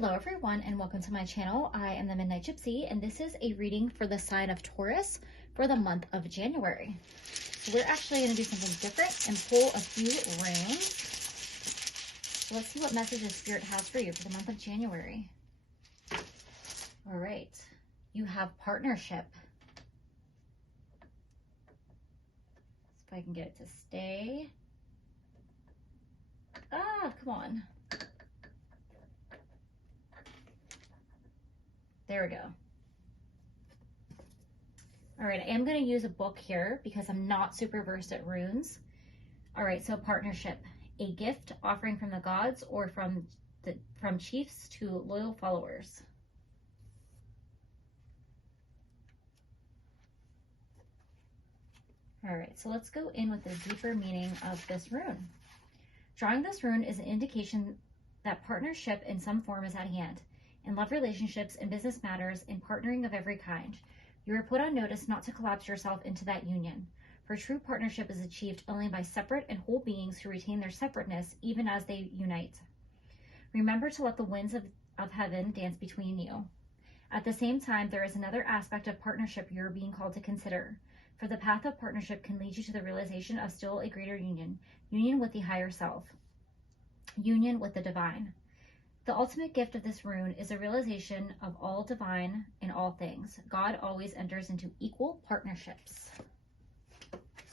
Hello everyone and welcome to my channel. I am the Midnight Gypsy and this is a reading for the sign of Taurus for the month of January. So we're actually going to do something different and pull a few runes. So let's see what messages Spirit has for you for the month of January. All right, you have partnership. If I can get it to stay. Ah, come on. There we go. All right, I am going to use a book here because I'm not super versed at runes. All right, so partnership, a gift offering from the gods or from chiefs to loyal followers. All right, so let's go in with the deeper meaning of this rune. Drawing this rune is an indication that partnership in some form is at hand. In love relationships, in business matters, in partnering of every kind, you are put on notice not to collapse yourself into that union. For true partnership is achieved only by separate and whole beings who retain their separateness even as they unite. Remember to let the winds of heaven dance between you. At the same time, there is another aspect of partnership you are being called to consider. For the path of partnership can lead you to the realization of still a greater union, union with the higher self, union with the divine. The ultimate gift of this rune is a realization of all divine in all things. God always enters into equal partnerships.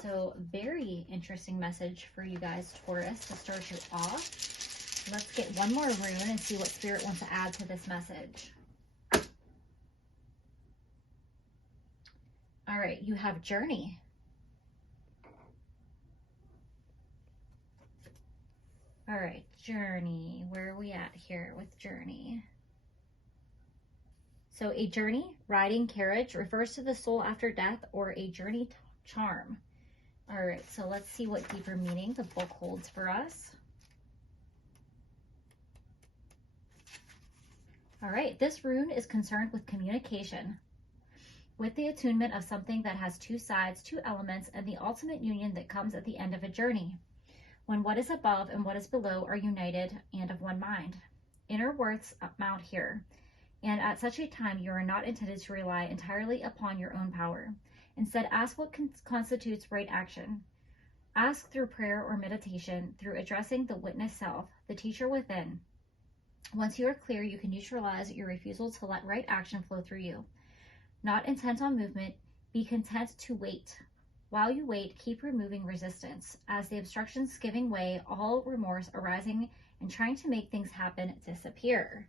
So very interesting message for you guys, Taurus, to start you off. Let's get one more rune and see what Spirit wants to add to this message. All right, you have journey. All right, journey. Where are we at here with journey? So a journey, riding, carriage refers to the soul after death or a journey charm. All right, so let's see what deeper meaning the book holds for us. All right, this rune is concerned with communication, with the attunement of something that has two sides, two elements, and the ultimate union that comes at the end of a journey, when what is above and what is below are united and of one mind. Inner worths mount here, and at such a time you are not intended to rely entirely upon your own power. Instead, ask what constitutes right action. Ask through prayer or meditation, through addressing the witness self, the teacher within. Once you are clear, you can neutralize your refusal to let right action flow through you. Not intent on movement, be content to wait. While you wait, keep removing resistance, as the obstructions giving way, all remorse arising and trying to make things happen disappear.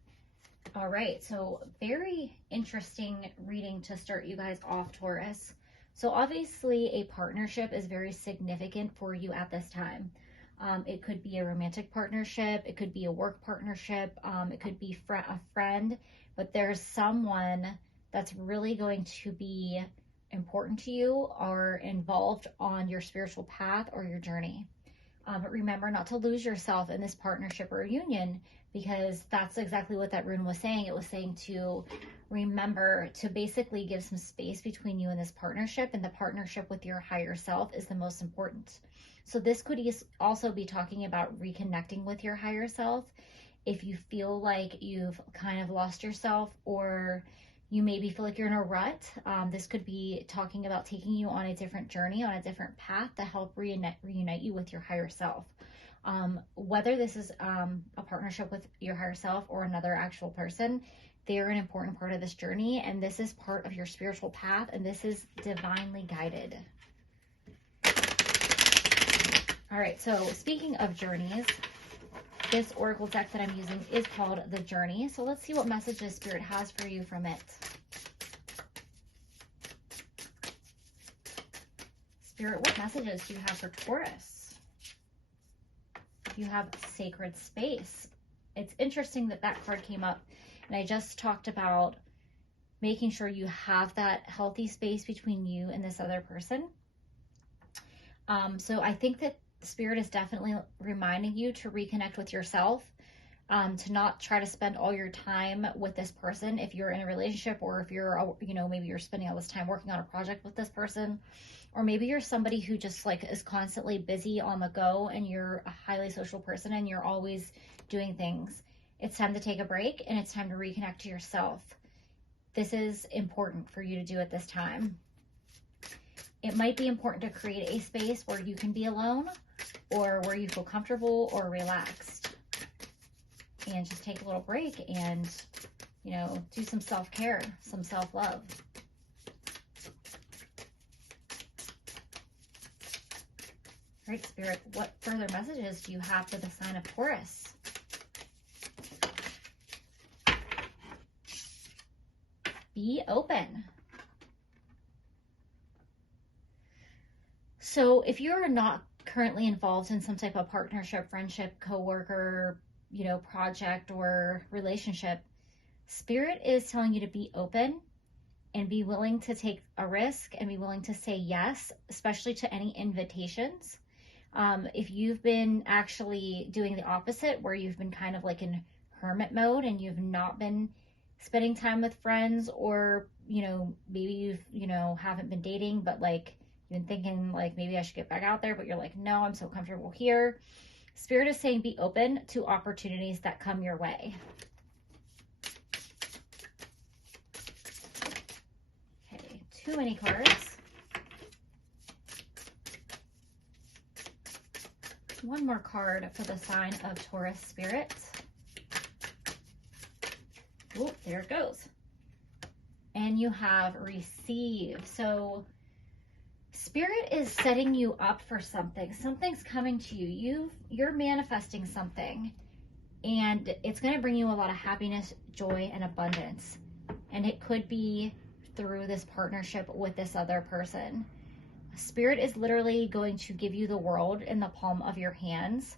All right, so very interesting reading to start you guys off, Taurus. So obviously a partnership is very significant for you at this time. It could be a romantic partnership, it could be a work partnership, it could be a friend, but there's someone that's really going to be important to you or involved on your spiritual path or your journey. But remember not to lose yourself in this partnership or union, because that's exactly what that rune was saying. It was saying to remember to basically give some space between you and this partnership, and the partnership with your higher self is the most important. So this could also be talking about reconnecting with your higher self. If you feel like you've kind of lost yourself, or you maybe feel like you're in a rut, this could be talking about taking you on a different journey, on a different path to help reunite you with your higher self. Whether this is a partnership with your higher self or another actual person, they're an important part of this journey, and this is part of your spiritual path, and this is divinely guided. All right, so speaking of journeys, this oracle deck that I'm using is called The Journey. So let's see what messages Spirit has for you from it. Spirit, what messages do you have for Taurus? You have Sacred Space. It's interesting that that card came up, and I just talked about making sure you have that healthy space between you and this other person. So I think that Spirit is definitely reminding you to reconnect with yourself, to not try to spend all your time with this person if you're in a relationship, or if you're, maybe you're spending all this time working on a project with this person, or maybe you're somebody who just like is constantly busy on the go and you're a highly social person and you're always doing things. It's time to take a break, and it's time to reconnect to yourself. This is important for you to do at this time. It might be important to create a space where you can be alone, or where you feel comfortable or relaxed, and just take a little break and, you know, do some self-care, some self-love. All right, Spirit, what further messages do you have for the sign of Taurus? Be open. So if you're not currently involved in some type of partnership, friendship, coworker, you know, project or relationship, Spirit is telling you to be open and be willing to take a risk and be willing to say yes, especially to any invitations. If you've been actually doing the opposite, where you've been kind of like in hermit mode and you've not been spending time with friends, or, you know, maybe you've, you know, haven't been dating, but like you've been thinking like maybe I should get back out there, but you're like, no, I'm so comfortable here. Spirit is saying be open to opportunities that come your way. Okay, too many cards. One more card for the sign of Taurus, Spirit. Oh, there it goes. And you have receive. So Spirit is setting you up for something. Something's coming to you. You're manifesting something, and it's going to bring you a lot of happiness, joy, and abundance. And it could be through this partnership with this other person. Spirit is literally going to give you the world in the palm of your hands,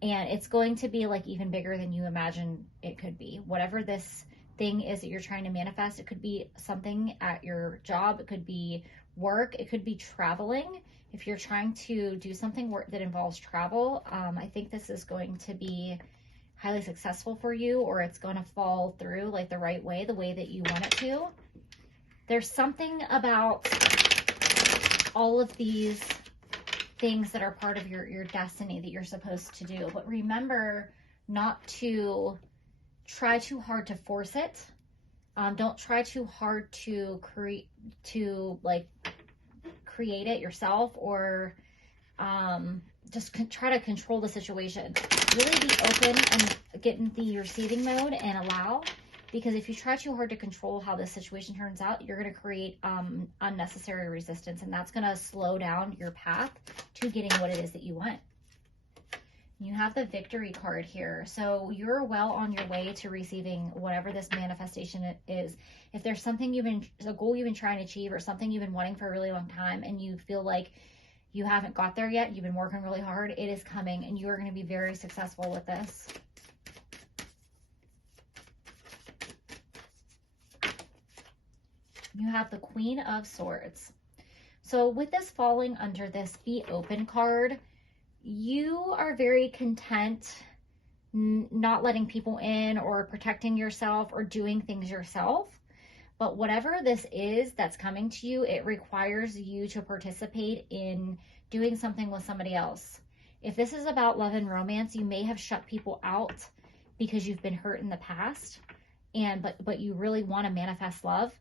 and it's going to be like even bigger than you imagine it could be. Whatever this thing is that you're trying to manifest, it could be something at your job, it could be work, it could be traveling. If you're trying to do something that involves travel, I think this is going to be highly successful for you, or it's going to fall through like the right way, the way that you want it to. There's something about all of these things that are part of your destiny that you're supposed to do. But remember not to try too hard to force it. Don't try too hard to create it yourself, or just try to control the situation. Really be open and get in the receiving mode and allow. Because if you try too hard to control how this situation turns out, you're going to create unnecessary resistance, and that's going to slow down your path to getting what it is that you want. You have the victory card here. So you're well on your way to receiving whatever this manifestation is. If there's something a goal you've been trying to achieve, or something you've been wanting for a really long time, and you feel like you haven't got there yet, you've been working really hard, it is coming, and you are going to be very successful with this. You have the Queen of Swords. So with this falling under this Be Open card, you are very content not letting people in, or protecting yourself, or doing things yourself. But whatever this is that's coming to you, it requires you to participate in doing something with somebody else. If this is about love and romance, you may have shut people out because you've been hurt in the past, but you really want to manifest love.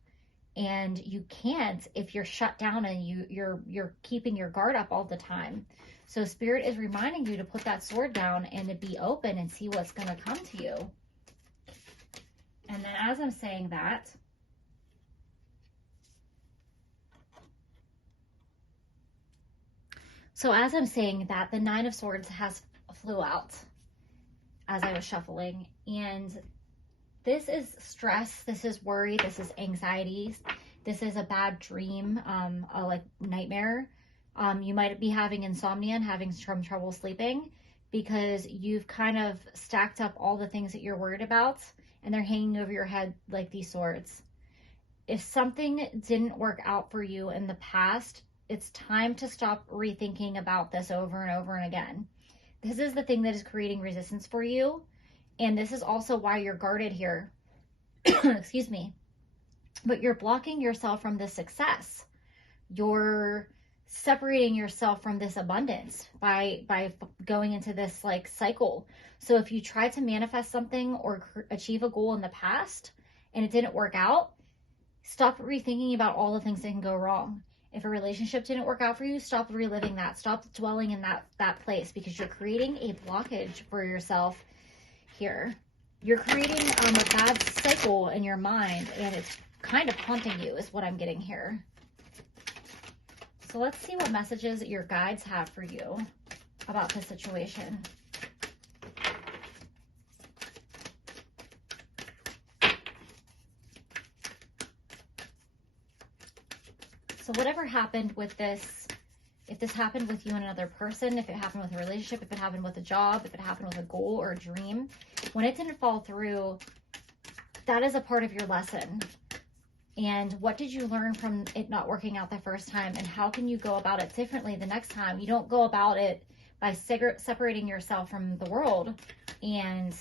And you can't if you're shut down and you're keeping your guard up all the time. So Spirit is reminding you to put that sword down and to be open and see what's going to come to you. And then as I'm saying that, the Nine of Swords flew out as I was shuffling, and this is stress, this is worry, this is anxiety, this is a bad dream, a like nightmare. You might be having insomnia and having some trouble sleeping because you've kind of stacked up all the things that you're worried about, and they're hanging over your head like these swords. If something didn't work out for you in the past, it's time to stop rethinking about this over and over and again. This is the thing that is creating resistance for you. And this is also why you're guarded here. Excuse me. But you're blocking yourself from this success. You're separating yourself from this abundance by going into this like cycle. So if you tried to manifest something or achieve a goal in the past and it didn't work out, stop rethinking about all the things that can go wrong. If a relationship didn't work out for you, stop reliving that. Stop dwelling in that place, because you're creating a blockage for yourself here. You're creating a bad cycle in your mind, and it's kind of haunting you is what I'm getting here. So let's see what messages your guides have for you about this situation. So whatever happened with this, if this happened with you and another person, if it happened with a relationship, if it happened with a job, if it happened with a goal or a dream, when it didn't fall through, that is a part of your lesson. And what did you learn from it not working out the first time? And how can you go about it differently the next time? You don't go about it by separating yourself from the world and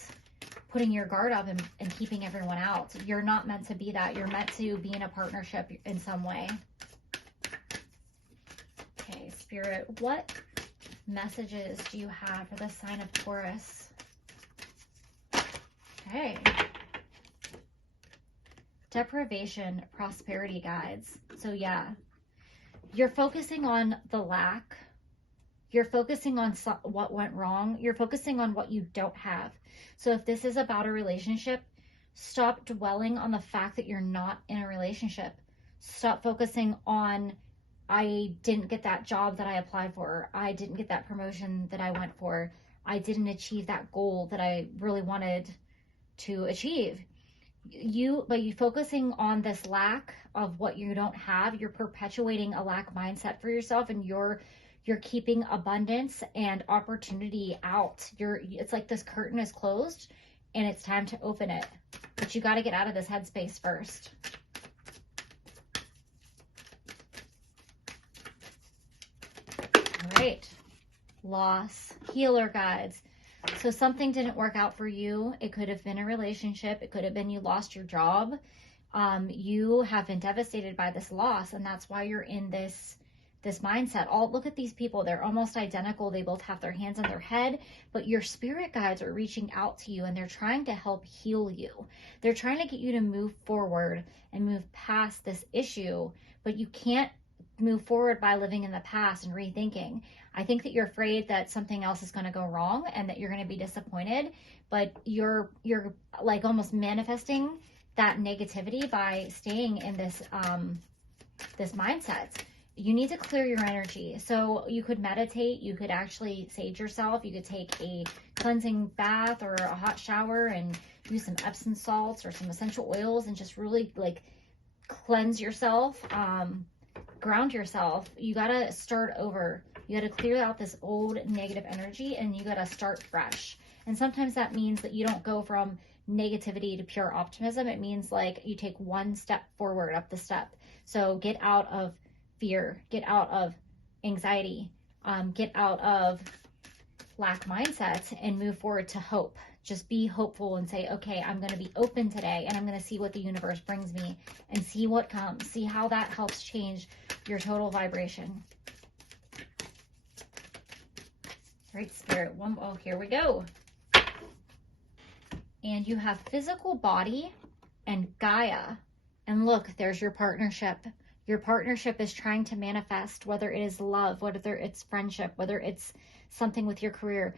putting your guard up and keeping everyone out. You're not meant to be that. You're meant to be in a partnership in some way. Okay, Spirit, what messages do you have for the sign of Taurus? Okay. Deprivation, prosperity guides. So yeah, you're focusing on the lack. You're focusing on what went wrong. You're focusing on what you don't have. So if this is about a relationship, stop dwelling on the fact that you're not in a relationship. Stop focusing on, I didn't get that job that I applied for. I didn't get that promotion that I went for. I didn't achieve that goal that I really wanted to achieve. By you focusing on this lack of what you don't have, you're perpetuating a lack mindset for yourself, and you're keeping abundance and opportunity out. It's like this curtain is closed and it's time to open it. But you got to get out of this headspace first. All right. Loss, healer guides. So something didn't work out for you. It could have been a relationship. It could have been you lost your job. You have been devastated by this loss, and that's why you're in this mindset. Look at these people. They're almost identical. They both have their hands on their head, but your spirit guides are reaching out to you, and they're trying to help heal you. They're trying to get you to move forward and move past this issue, but you can't move forward by living in the past and rethinking. I think that you're afraid that something else is going to go wrong and that you're going to be disappointed, but you're like almost manifesting that negativity by staying in this mindset. You need to clear your energy. So you could meditate, you could actually sage yourself, you could take a cleansing bath or a hot shower and use some Epsom salts or some essential oils and just really like cleanse yourself, ground yourself. You got to start over. You got to clear out this old negative energy and you got to start fresh. And sometimes that means that you don't go from negativity to pure optimism. It means like you take one step forward up the step. So get out of fear, get out of anxiety, get out of lack mindset and move forward to hope. Just be hopeful and say, okay, I'm going to be open today and I'm going to see what the universe brings me and see what comes. See how that helps change your total vibration. All right, Spirit. Oh, here we go. And you have physical body and Gaia. And look, there's your partnership. Your partnership is trying to manifest, whether it is love, whether it's friendship, whether it's something with your career.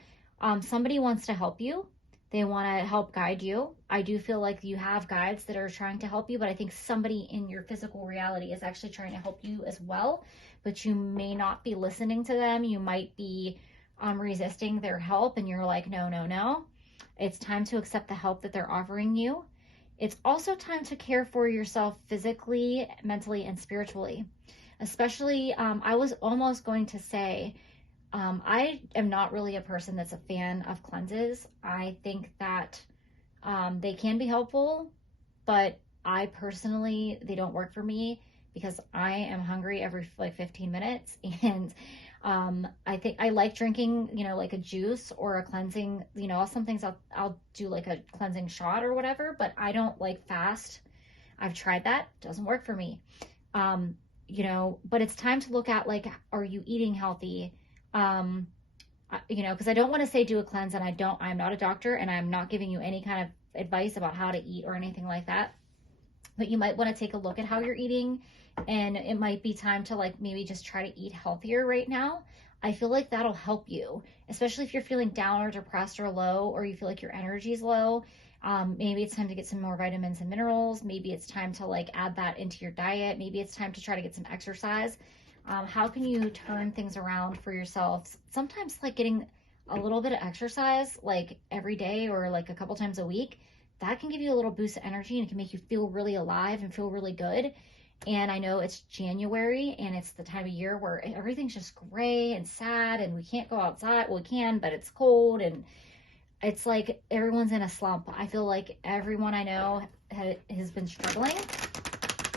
Somebody wants to help you. They want to help guide you. I do feel like you have guides that are trying to help you, but I think somebody in your physical reality is actually trying to help you as well, but you may not be listening to them. You might be resisting their help and you're like, no, no, no. It's time to accept the help that they're offering you. It's also time to care for yourself physically, mentally, and spiritually. Especially, I was almost going to say, I am not really a person that's a fan of cleanses. I think that they can be helpful, but I personally, they don't work for me because I am hungry every like 15 minutes. And I think I like drinking, like a juice or a cleansing, some things I'll do like a cleansing shot or whatever, but I don't like fast. I've tried that. Doesn't work for me. you know, but it's time to look at, like, are you eating healthy? You know, because I don't want to say do a cleanse, and I'm not a doctor, and I'm not giving you any kind of advice about how to eat or anything like that. But you might want to take a look at how you're eating, and it might be time to, like, maybe just try to eat healthier right now. I feel like that'll help you, especially if you're feeling down or depressed or low, or you feel like your energy is low. Maybe it's time to get some more vitamins and minerals. Maybe it's time to, like, add that into your diet. Maybe it's time to try to get some exercise. How can you turn things around for yourself? Sometimes, like, getting a little bit of exercise, like every day or like a couple times a week, that can give you a little boost of energy, and it can make you feel really alive and feel really good. And I know it's January, and it's the time of year where everything's just gray and sad, and we can't go outside. Well, we can, but it's cold, and it's like everyone's in a slump. I feel like everyone I know has been struggling,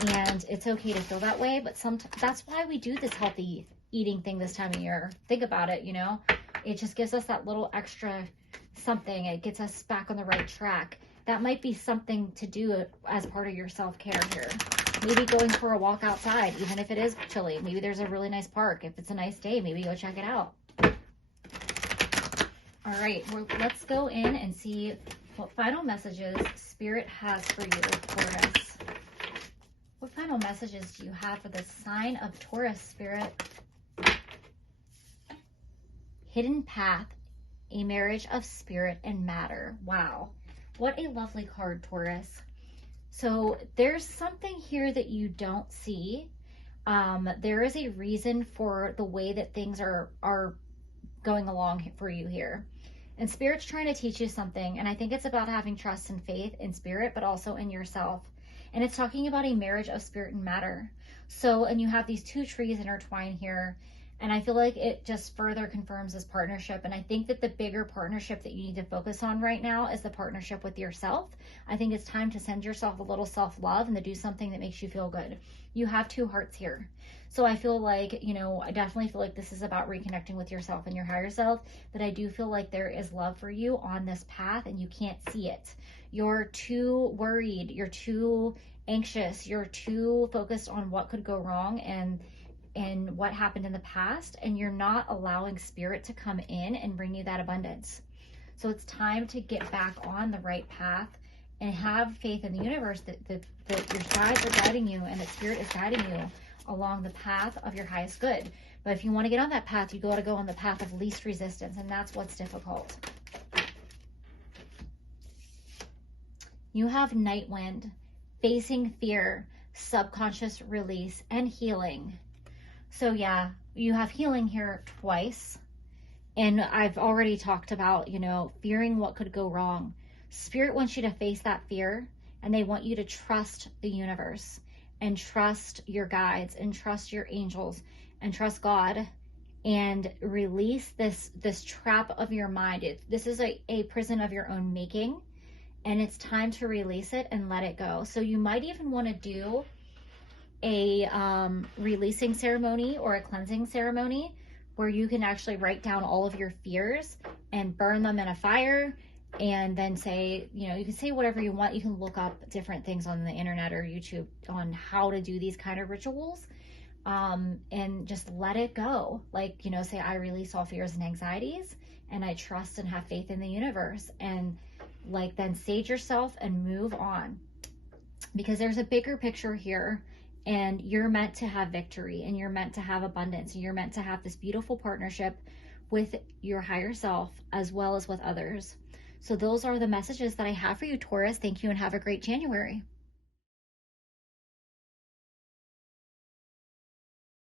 and it's okay to feel that way. But sometimes that's why we do this healthy eating thing this time of year. Think about it, you know, it just gives us that little extra something. It gets us back on the right track. That might be something to do as part of your self-care here. Maybe going for a walk outside, even if it is chilly. Maybe there's a really nice park. If it's a nice day, maybe go check it out. All right, well, let's go in and see what final messages Spirit has for you, Taurus. What final messages do you have for the sign of Taurus, Spirit? Hidden path, a marriage of spirit and matter. Wow, what a lovely card, Taurus. So there's something here that you don't see. There is a reason for the way that things are going along for you here. And Spirit's trying to teach you something. And I think it's about having trust and faith in Spirit, but also in yourself. And it's talking about a marriage of spirit and matter. So, and you have these two trees intertwined here. And I feel like it just further confirms this partnership. And I think that the bigger partnership that you need to focus on right now is the partnership with yourself. I think it's time to send yourself a little self-love and to do something that makes you feel good. You have two hearts here. So I feel like, you know, I definitely feel like this is about reconnecting with yourself and your higher self. But I do feel like there is love for you on this path, and you can't see it. You're too worried. You're too anxious. You're too focused on what could go wrong and what happened in the past, and you're not allowing Spirit to come in and bring you that abundance. So it's time to get back on the right path and have faith in the universe that your guides are guiding you, and that Spirit is guiding you along the path of your highest good. But if you want to get on that path, you got to go on the path of least resistance, and that's what's difficult. You have Night Wind, facing fear, subconscious release, and healing. So yeah, you have healing here twice. And I've already talked about, you know, fearing what could go wrong. Spirit wants you to face that fear, and they want you to trust the universe and trust your guides and trust your angels and trust God, and release this trap of your mind. This is a prison of your own making, and it's time to release it and let it go. So you might even want to do a releasing ceremony or a cleansing ceremony where you can actually write down all of your fears and burn them in a fire, and then say, you know, you can say whatever you want. You can look up different things on the internet or YouTube on how to do these kind of rituals, and just let it go. Like, you know, say, I release all fears and anxieties, and I trust and have faith in the universe, and like then sage yourself and move on, because there's a bigger picture here. And you're meant to have victory, and you're meant to have abundance, and you're meant to have this beautiful partnership with your higher self as well as with others. So those are the messages that I have for you, Taurus. Thank you, and have a great January.